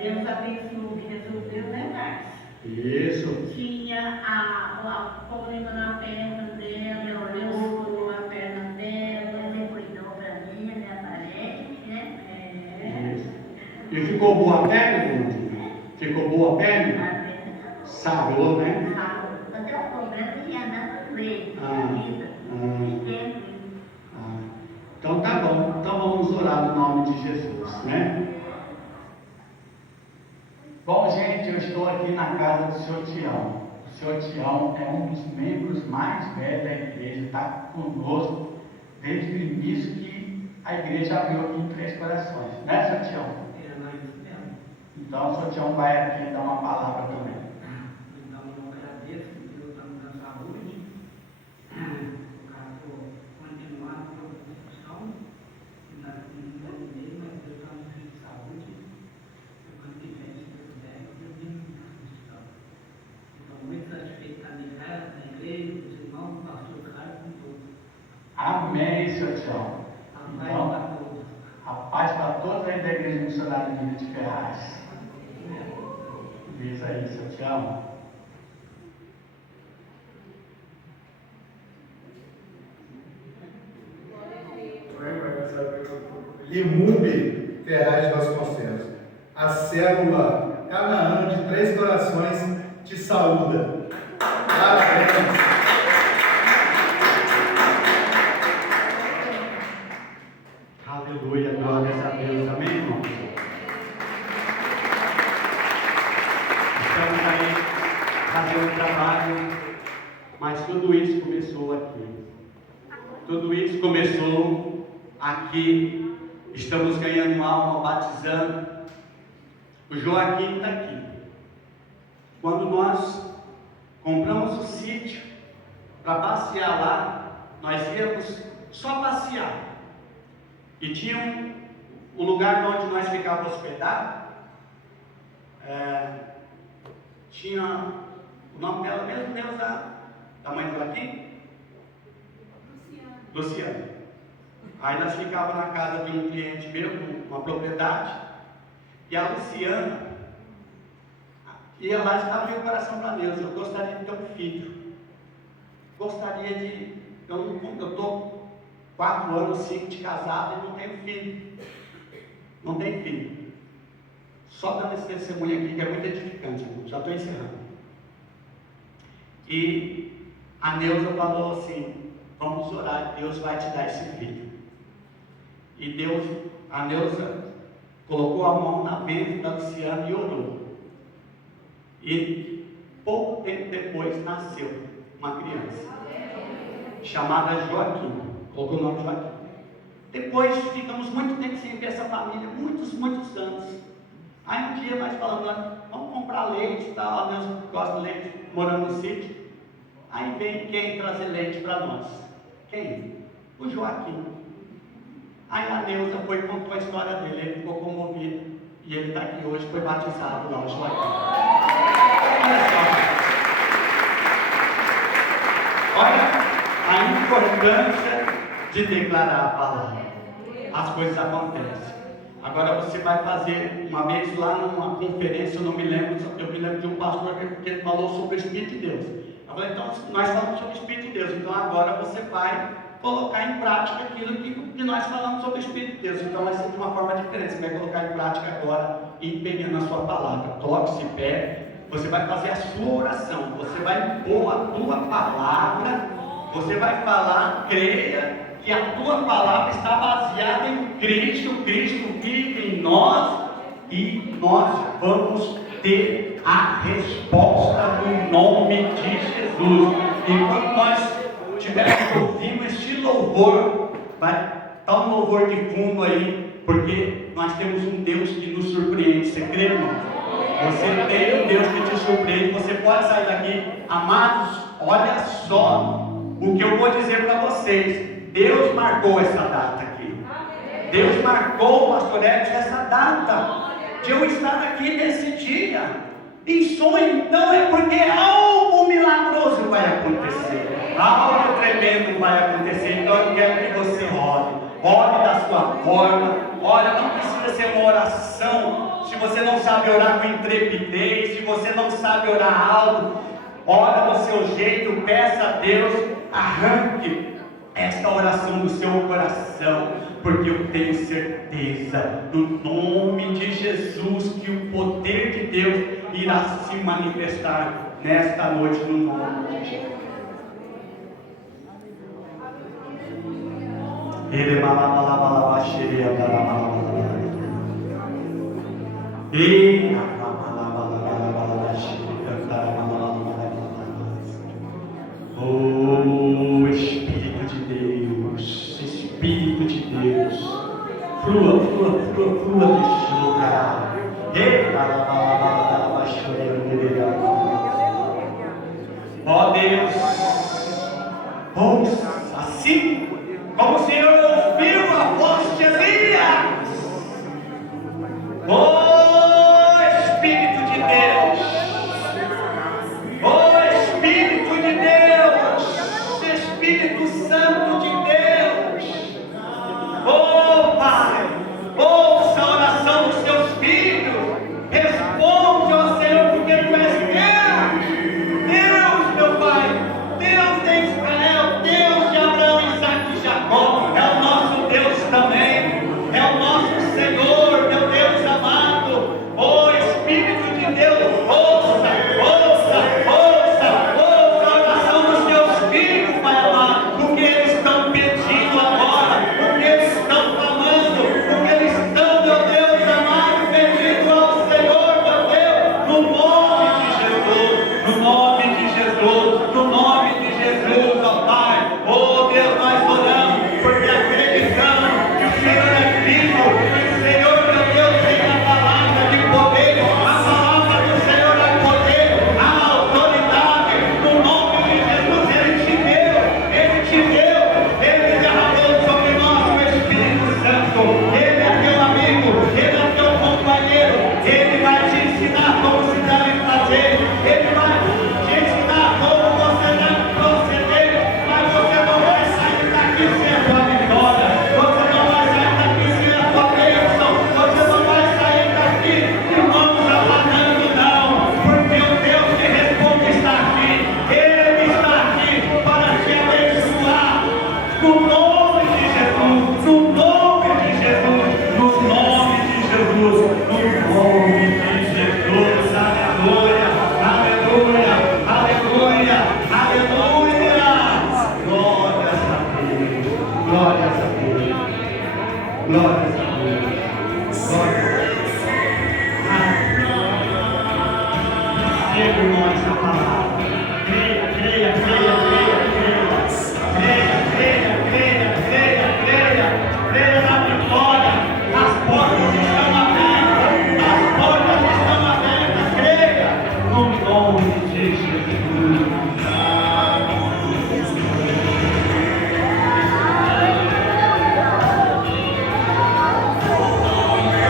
Deus abençoou que resolveu, né, Márcio? Isso. Tinha a problema na perna dela, Deus curou a perna dela, ele cuidou para mim, a minha parente, né? Isso. E ficou boa a perna, Dona Ondina? Ficou boa a perna? Sarou, né? Mas é um problema de andar com ele, Então tá bom, então vamos orar no nome de Jesus, né? Bom, gente, eu estou aqui na casa do Sr. Tião. O Sr. Tião é um dos membros mais velhos da igreja, está conosco desde o início que a igreja abriu aqui em Três Corações, né, seu Tião? Então, o seu Tião vai aqui dar uma palavra também. Então, eu agradeço que Deus está nos dando saúde, por continuar a proposição, nós não temos meio, mas Deus está nos dando saúde, eu quando tiver, se Deus puder, eu venho na função. Estou muito satisfeito da minha casa, da igreja, dos irmãos, do pastor Carlos, com todos. Amém, seu Tião. A paz Então, para todos. a paz para todos aí da Igreja Missionária Unida de Ferraz. Diz aí, seu Tião. Limube Ferraz Vasconcelos. A célula Canaã de Três Corações te saúda. Parabéns. Aleluia, glórias a Deus. Amém, irmão? Estamos aí fazendo um trabalho, mas tudo isso começou aqui. Tudo isso começou aqui. Estamos ganhando alma, batizando. O Joaquim está aqui. Quando nós compramos o sítio para passear lá, nós íamos só passear. E tinha um lugar onde nós ficávamos hospedados. Tinha o nome dela mesmo, da mãe do Joaquim? Luciana. Aí nós ficávamos na casa de um cliente meu, uma propriedade, e a Luciana ia lá e estava no meu coração para Deus. Eu gostaria de ter um filho. Gostaria de. Eu estou 4 anos, 5 de casado e não tenho filho. Não tenho filho. Só dando esse testemunho aqui que é muito edificante, irmão. Já estou encerrando. E a Neuza falou assim: vamos orar, Deus vai te dar esse filho. E Deus, a Neuza colocou a mão na mente da Luciana e orou. E pouco tempo depois nasceu uma criança chamada Joaquim. Colocou o nome de Joaquim. Depois ficamos muito tempo sem ver essa família, muitos anos. Aí um dia nós falamos: vamos comprar leite e tal. A Neuza gosta de leite, morando no sítio. Aí vem quem trazer leite para nós? Quem? O Joaquim. Aí a Neuza foi e contou a história dele, ele ficou comovido. E ele está aqui hoje, foi batizado lá, o Joaquim. Olha só. Olha a importância de declarar a palavra. As coisas acontecem. Agora você vai fazer, uma vez lá numa conferência, eu me lembro de um pastor que ele falou sobre o Espírito de Deus. Eu falei: então nós falamos sobre o Espírito de Deus, então agora você vai colocar em prática aquilo que nós falamos sobre o Espírito de Deus. Então vai ser de uma forma diferente. Você vai colocar em prática agora, empenhando a sua palavra. Coloque-se em pé. Você vai fazer a sua oração. Você vai pôr a tua palavra. Você vai falar, creia que a tua palavra está baseada em Cristo. Cristo vive em nós e nós vamos ter a resposta no nome de Jesus. Enquanto nós estivermos ouvindo este louvor, vai estar um louvor de fundo aí, porque nós temos um Deus que nos surpreende. Você crê, irmão? Você tem um Deus que te surpreende. Você pode sair daqui, amados. Olha só o que eu vou dizer para vocês. Deus marcou essa data aqui. Deus marcou, pastor Edson, essa data de eu estar aqui nesse dia em sonho. Então é porque algo milagroso vai acontecer, algo tremendo vai acontecer. Então eu quero que você ore da sua forma. Olha, não precisa ser uma oração se você não sabe orar com intrepidez, se você não sabe orar alto. Ora do seu jeito, peça a Deus, arranque esta oração do seu coração, porque eu tenho certeza, no nome de Jesus, que o poder de Deus irá se manifestar nesta noite, no nome de Jesus. Ele oh, Espírito de Deus, Espírito de Deus, Deus, ouça, assim como o Senhor ouviu a voz de Elias. Oh Espírito de Deus, oh Espírito de Deus, Espírito Santo de Deus, oh Pai, ouça a oração dos seus filhos, responde ao Senhor, porque Tu és Deus, meu Pai, Deus de Israel, Deus de Abraão, Isaac e Jacó, é o nosso Deus também, é o nosso Senhor, meu Deus amado. Oh Espírito de Deus, ouça a oração dos teus filhos, Pai amado, o que eles estão pedindo agora, o que eles estão clamando, o que eles estão, meu Deus amado, pedindo ao Senhor, meu Deus, no nome de Jesus, no nome